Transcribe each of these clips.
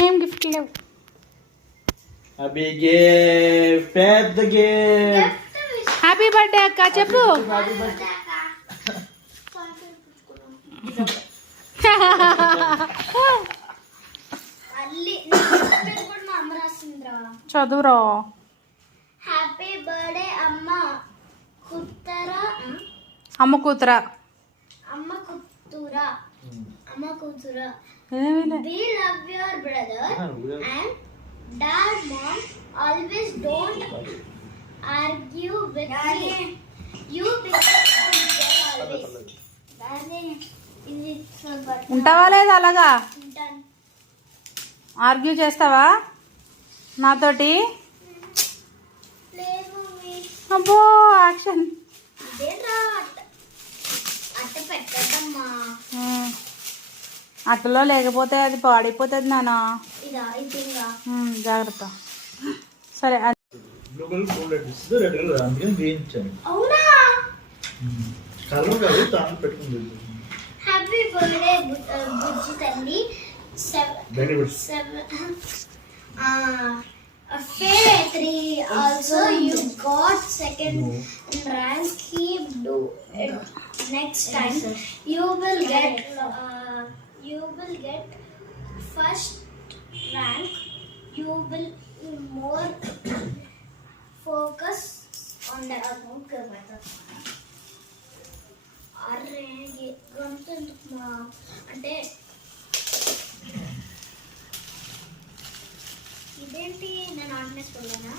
ఏం గిఫ్ట్ లేవు. Happy gift పెద్ద గిఫ్ట్. హ్యాపీ బర్త్డే అక్క చెప్పు. చదువురా. హ్యాపీ బర్త్డే అమ్మ కూతురా. అమ్మ కూతురా. అమ్మ కూతురా. అమ్మ కూతురా. ఏమీ We love your brother and dad, mom. Always don't argue with me. You become always. ఉంటావా లేదా అలాగా? ఉంటాను. ఆర్గ్యూ చేస్తావా నాతోటి? లేదు మమ్మీ. అబ్బో యాక్షన్. ఇదేరా అట్ట పెట్టద్దమ్మా. అట్టలో లేకపోతే అది పాడైపోతుంది నాన్న. ఇదా ఇదిగా. జాగ్రత్త. సరే బ్లూ కలర్ ఫోల్డ్ ఇస్తుంది, రెడ్ కలర్ అందుకని గ్రీన్ ఇచ్చాను. అవునా? కలర్ కాదు తాను పెట్టుకుంది. హ్యాపీ బర్త్డే బుజ్జి తల్లి. 7 fail 3 also you got second rank. Keep do it next time. You will get first rank. You will more focus on the అరే గంటెందుకు అంటే ఇదేంటి? నేను ఆర్ట్నెస్ కొనలేనా?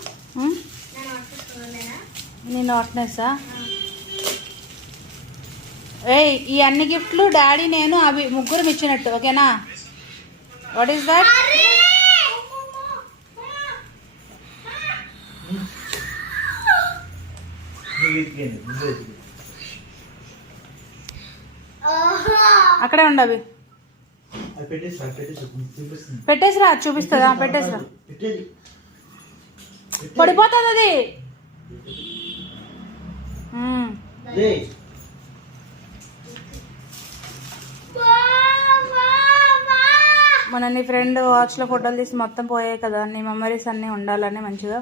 నేను ఆర్ట్నెస్సా? ఏయ్ ఈ అన్ని గిఫ్ట్లు డాడీ నేను అవి ముగ్గురు ఇచ్చినట్టు, ఓకేనా? What is that? అక్కడే ఉండవి. పెట్టేసిరా, చూపిస్తుందా? పెట్టేసిరా, పడిపోతుంది అది. మన నీ ఫ్రెండ్ వాచ్లో ఫోటోలు తీసి మొత్తం పోయాయి కదా, నీ మెమరీస్ అన్నీ ఉండాలని మంచిగా.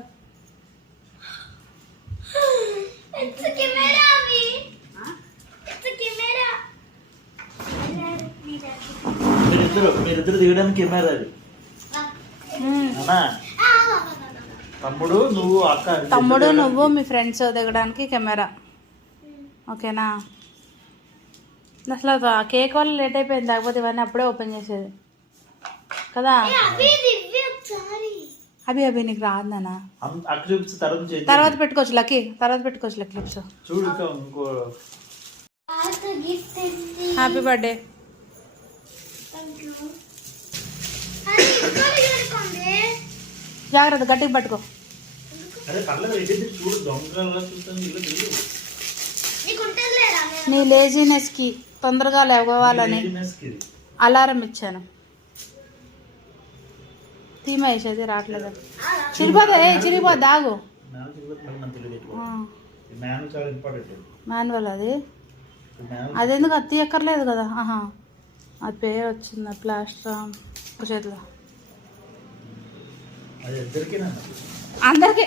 మీరిద్దరు దిగడానికి కెమెరా అది. తమ్ముడు నువ్వు అక్క, తమ్ముడు నువ్వు మీ ఫ్రెండ్స్ దిగడానికి కెమెరా, ఓకేనా? అసలు కేక్ వల్ల లేట్ అయిపోయింది, లేకపోతే ఇవన్నీ అప్పుడే ఓపెన్ చేసేది కదా. అవి అవి నీకు రాదనా? తర్వాత పెట్టుకోవచ్చు లక్కీ, తర్వాత పెట్టుకోవచ్చు లక్కీ క్లిప్స్. Happy birthday. జాగ్రత్త, గట్టిగా పట్టుకో. నీ లేజినెస్కి తొందరగా లేవాలని అలారం ఇచ్చాను. తీమ వేసేది రావట్లేదు. చిరిపోదు ఆగు. మాన్యువల్ అది. అదెందుకు అది తీయక్కర్లేదు కదా. అది పే వచ్చింది ప్లాస్టర్ ఒక చేతిలో. అందరికి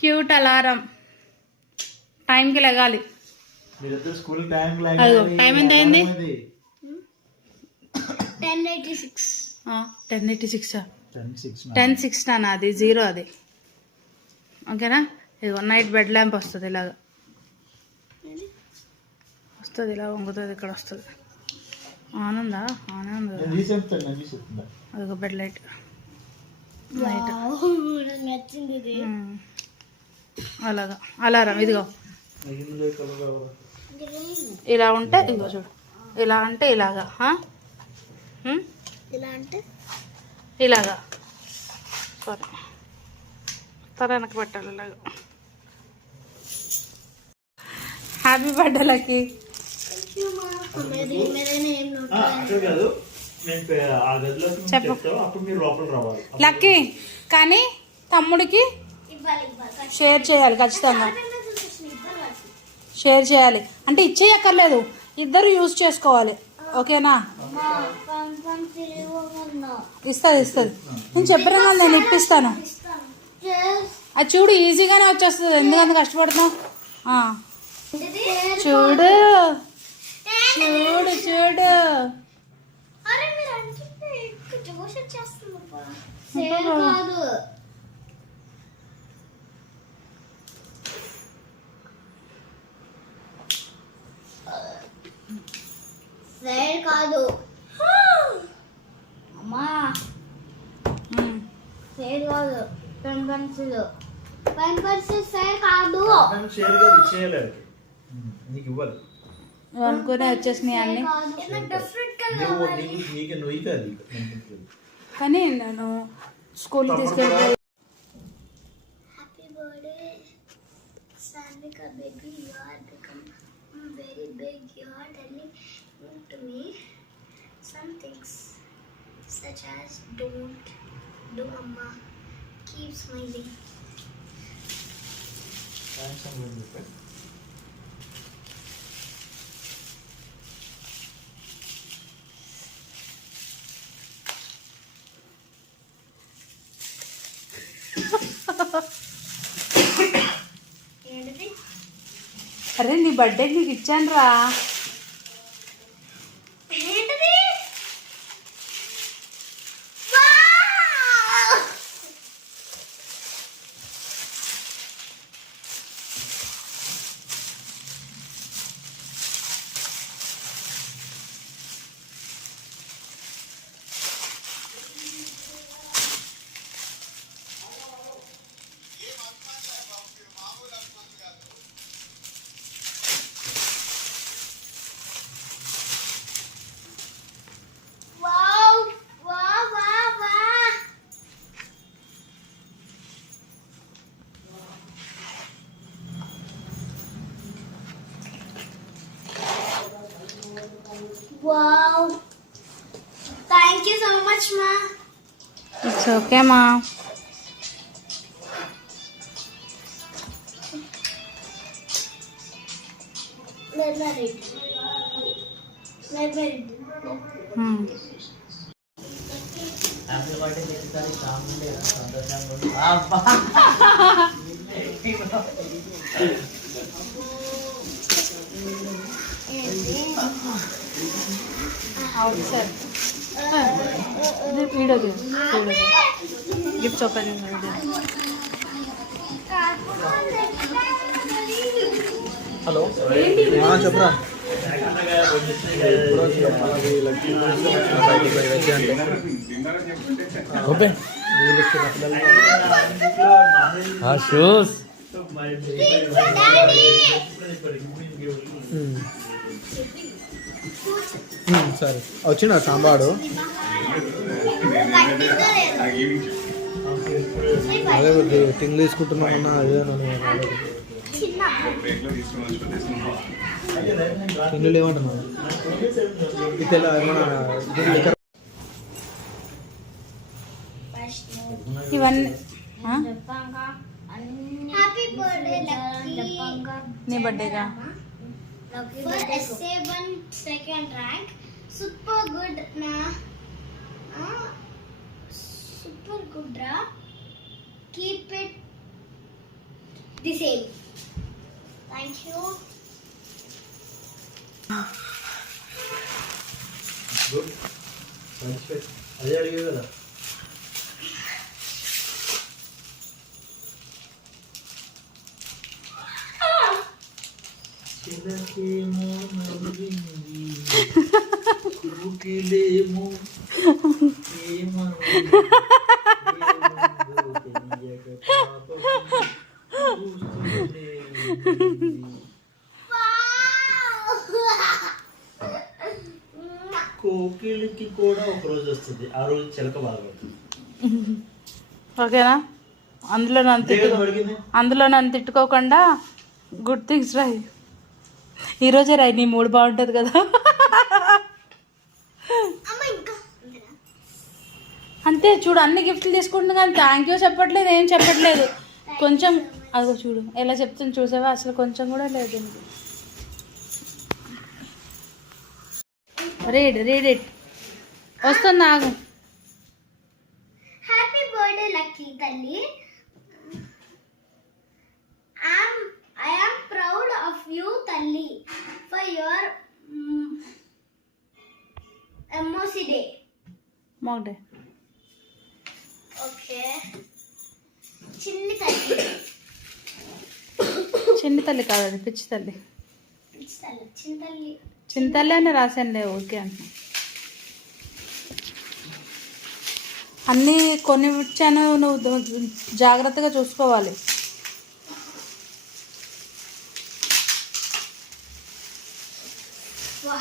క్యూట్ అలారం. టైంకి లెగాలి. టైం ఎంత అయింది? 10:06 నాన్న. అది 0 అది, ఓకేనా? ఇదిగో నైట్ బెడ్ ల్యాంప్ వస్తుంది, ఇలాగా వస్తుంది, ఇలా వంగుతుంది, ఇక్కడ వస్తుంది. ఆనందా ఆనంద అదిగో బెడ్ లైట్ నైట్ అలాగా అలారం. ఇదిగో ఇలా ఉంటే ఇదిగో చూడు, ఇలా అంటే ఇలాగా, ఇలా అంటే ఇలాగా. సారీ, తల వెనక్కి పెట్టాలి ఇలాగా. Happy birthday lucky. చెప్పు లక్కీ. కానీ తమ్ముడికి షేర్ చేయాలి ఖచ్చితంగా, షేర్ చేయాలి. అంటే ఇచ్చేయక్కర్లేదు, ఇద్దరు యూజ్ చేసుకోవాలి. ఓకేనా? ఇస్తుంది. నేను చెప్పినా నేను ఇప్పిస్తాను. అది చూడు ఈజీగానే వచ్చేస్తుంది, ఎందుకంత కష్టపడుతున్నావు. చూడు చూడు చూడు. సేర్ కాదు అమ్మా, సేర్ కాదు. పెన్ పెన్సిల్ సేర్ కాదు. షేర్ కాదు, ఇచ్చేయాలి. నీకు ఇవ్వాలి అనుకునే వచ్చేసినాయి అన్ని. నువ్వు కాదు కానీ నేను స్కూల్కి తీసుకెళ్ళి happy birthday Sanvika baby, you are become very big. You are telling to me some things such as don't do amma, keep smiling. అరే నీ బర్త్డేకి నీకు ఇచ్చాను రా. Wow, thank you so much, ma. It's okay మా. అవును sir, video gifts open. Hello చెప్పరా. Shoes సరే వచ్చిన సాంబాడు. అదే టింగ్ తీసుకుంటున్నామన్నా, అదే టింగ్లు లేవంటున్నాను. ఇవన్నీ హ్యాపీ బర్త్డే నీ బర్త్డేగా. for SA1 second rank. Super good na. Super good ra. Keep it the same. Thank you. Good. అదే అడిగే కదా. చిలకేమో నవ్వింది, కుకిలేమో ఏమన్నది, తెలియక పాపం చూస్తూనే ఉంది. కోకిలికి కూడా ఒక రోజు వస్తుంది, ఆ రోజు చిలక బాధపడుతుంది. ఓకేనా? అందులో నన్ను తిట్టుకోకుండా గుడ్ థింగ్స్ రాయి. ఈరోజే రాయి, నీ మూడు బాగుంటుంది కదా. అంతే చూడు, అన్ని గిఫ్ట్లు తీసుకుంటుంది కానీ థ్యాంక్ యూ చెప్పట్లేదు, ఏం చెప్పట్లేదు. కొంచెం అదిగో చూడు ఎలా చెప్తుంది చూసావా, అసలు కొంచెం కూడా లేదు. రీడ్ ఇట్ వస్తుంది ఆగు. హ్యాపీ బర్త్డే లక్కీ తల్లి. I am proud of you తల్లి for your MOC day. మోగ్డే ఓకే. చిన్ని తల్లి. చిన్న తల్లి కాదు అది పిచ్చి తల్లి. చిన్న తల్లి. చిన్న తల్లి అని రాశానులే ఓకే అంటున్నా. అన్నీ కొన్ని ఇచ్చాను, నువ్వు జాగ్రత్తగా చూసుకోవాలి. వా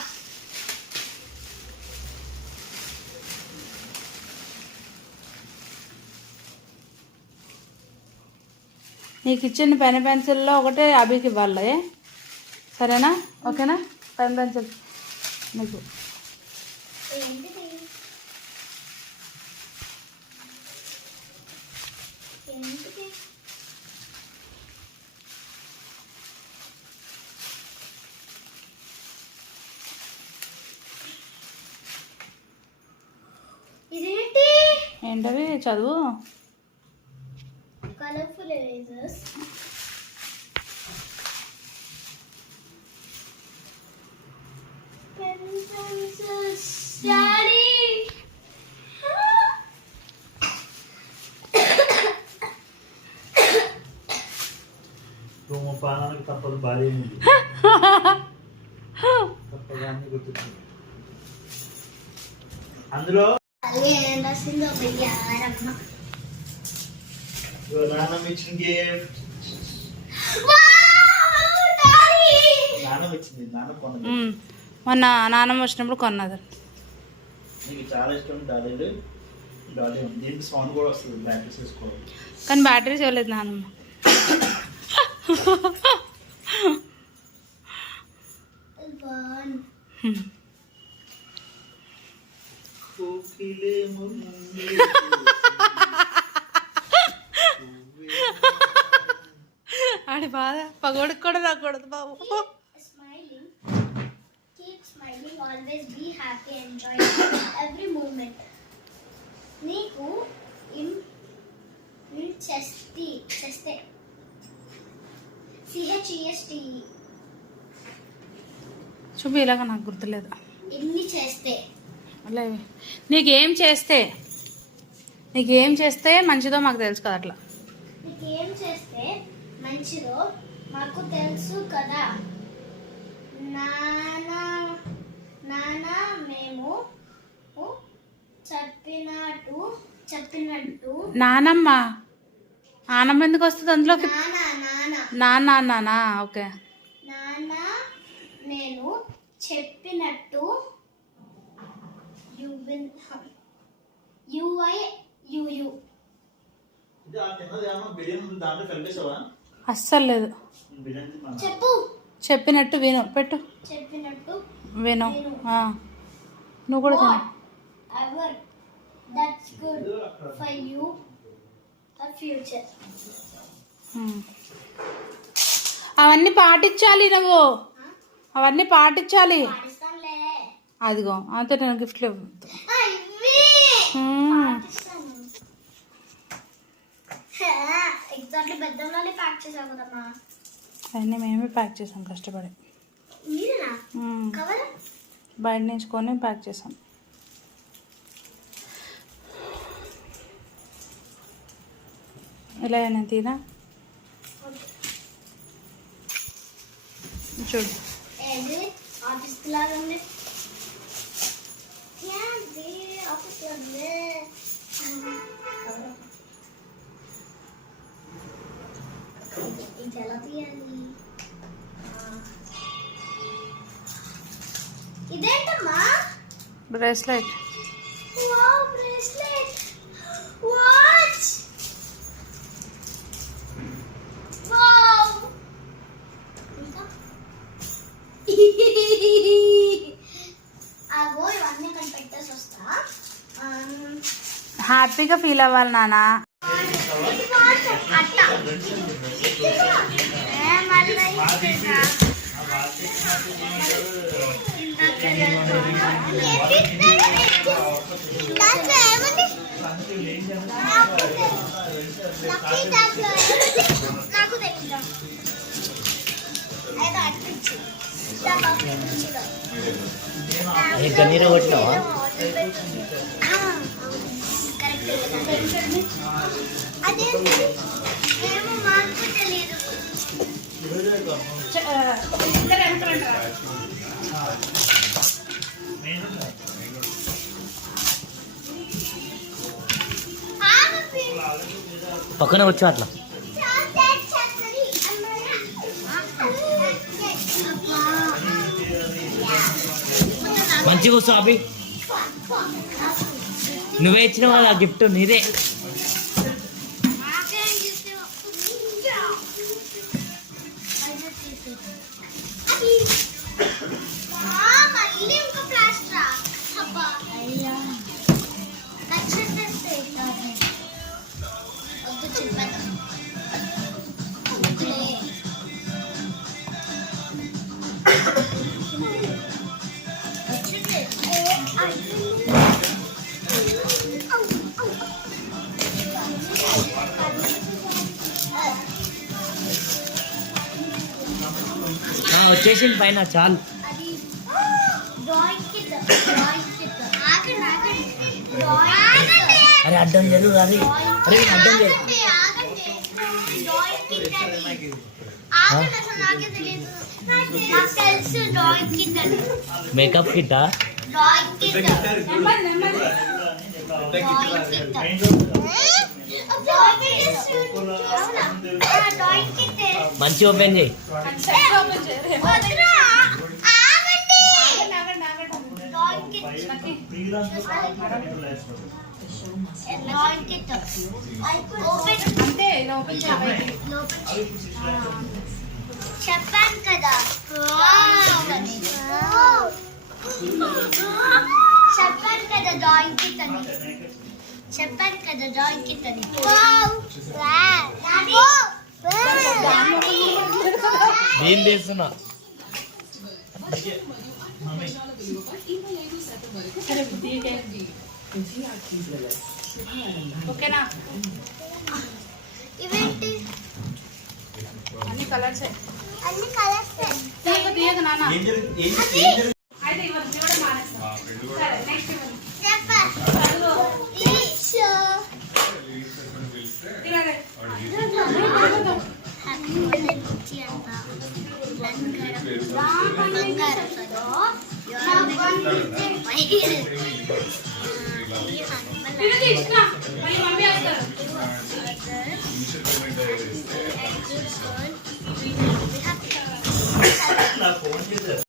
నీకు ఇచ్చిన పెన్ పెన్సిల్లో ఒకటే అభికి ఇవ్వాలి, సరేనా? ఓకేనా? పెన్ పెన్సిల్ నీకు. ఏంటిది? ఏంటిది? ఇదేంటి? ఏంటవి చదువు. Colorful erasers. Pen pencils. Daddy. ధూమపానానికి తప్పదు, భార్య ఉంది తప్పదాన్ని గుర్తుంది. అందులో ఏం రాసిందో బయ్యారమ్మ. నాన్నమ్మ ఇచ్చిన గిఫ్ట్. నాన్నమ్మ ఇచ్చింది, నాన్న కొన్నది. మొన్న నాన్నమ్మ వచ్చినప్పుడు కొన్నది. నీకు చాలా ఇష్టం డాడీ. డాడీ ఉంది, దీనికి సౌండ్ కూడా వస్తుంది, బ్యాటరీస్ వేసుకోవాలి. కానీ బ్యాటరీస్ ఇవ్వలేదు నాన్నమ్మ. ఆడి బాధ పగోడికి కూడా రాకూడదు బాబు. Smiling. Keep smiling. Always be happy. Enjoy every moment. నీకు చెస్తే CHESTE. చూపి ఇలాగా నాకు గుర్తులేదు. ఇన్ని చేస్తే అలాగే నీకేం చేస్తే మంచిదో మాకు తెలుసు కదా. అట్లా నీకేం చేస్తే మంచిదో మాకు తెలుసు కదా నానా. మేము చెప్పినట్టు నానమ్మ ఎందుకు వస్తుంది అందులోకి? నానా ఓకే. నానా నేను చెప్పినట్టు అస్సలు లేదు. చెప్పినట్టు విను పెట్టు. చెప్పినట్టు విను. నువ్వు కూడా తిను. Ever that's good for you a future. అవన్నీ పాటించాలి నువ్వు, అవన్నీ పాటించాలి. పాటిస్తానులే. అదిగో అంతే, నేను గిఫ్ట్లు ఎగ్జాక్ట్లీ బెద్దంలోనే ప్యాక్ చేసావు కదమ్మా. అవన్నీ మేమే ప్యాక్ చేసాం కష్టపడి. మీరేనా కవర్ బయట నుంచి కొని ప్యాక్ చేసాం. ఇలా అయినా తీరా చూడు. ఏది ఆఫీస్ లాగా ఉంది. ఏంది ఆఫీస్ లాగా ఉంది. ఇది ఎలా తీయాలి? ఇదేంటమ్మా? Bracelet. Wow, bracelet. Watch. Wow. ఆగో ఇవన్నీ అక్కడ పెట్టేసి వస్తా. హ్యాపీగా ఫీల్ అవ్వాలి నాన్న. అట్ట నాకు తెలియదు గన్నీరు కొట్టినావా? అదేంటి ఏమో మాకు తెలియదు. పక్కన వచ్చి అట్లా మంచిగా వస్తు అభి. నువ్వే ఇచ్చినావు కదా గిఫ్ట్, నీదే. మళ్ళీ ఇంకో ప్లాస్టర్ అబ్బా వచ్చేసింది పైన చాలు. అది డ్రాయింగ్ కిట్ ఆగండి డ్రాయింగ్ అరే అడ్డం జరుగు. అది అరే అడ్డం జరుగు. డ్రాయింగ్ కిట్ అది ఆగండి అసలు నాకే తెలియదు. నాకు తెలుసు డ్రాయింగ్ కిట్ అని. మేకప్ కిట్టా? డ్రాయింగ్ కిట్ డ్రాయింగ్ కిట్ మంచి ఓపెన్ చేయి. వద్దురా ఆగండి drawing kit drawing kit open అంతే ఇలా ఓపెన్ చేయాలి. చెప్పాను కదా చెప్పాను కదా డ్రాయింగ్ కిట్ అని. చెప్పాను కదా డ్రాయింగ్ కిట్ అని. ఏం చేస్తున్నా? సరే బుద్ధికే ఓకేనా? ఇవేంటి అన్ని కలర్స్ అన్ని కలర్స్ తీయక నాన్న ఏం జరుగుతుంది? అయితే ఇవ్వరు చూడడం మానేస్తాం. సరే నెక్స్ట్ ఇవ్వండి. నాకు ఫోన్ చేశారు.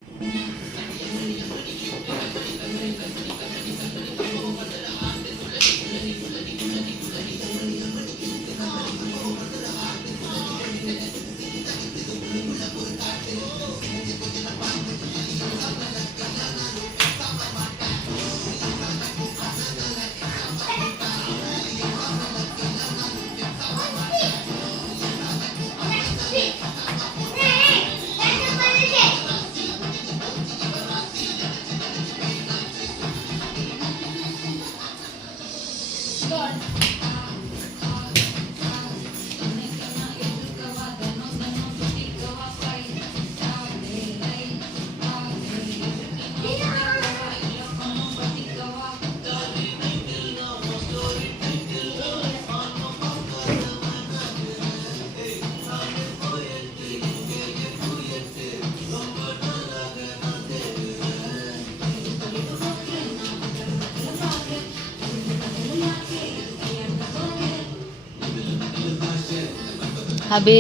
అబే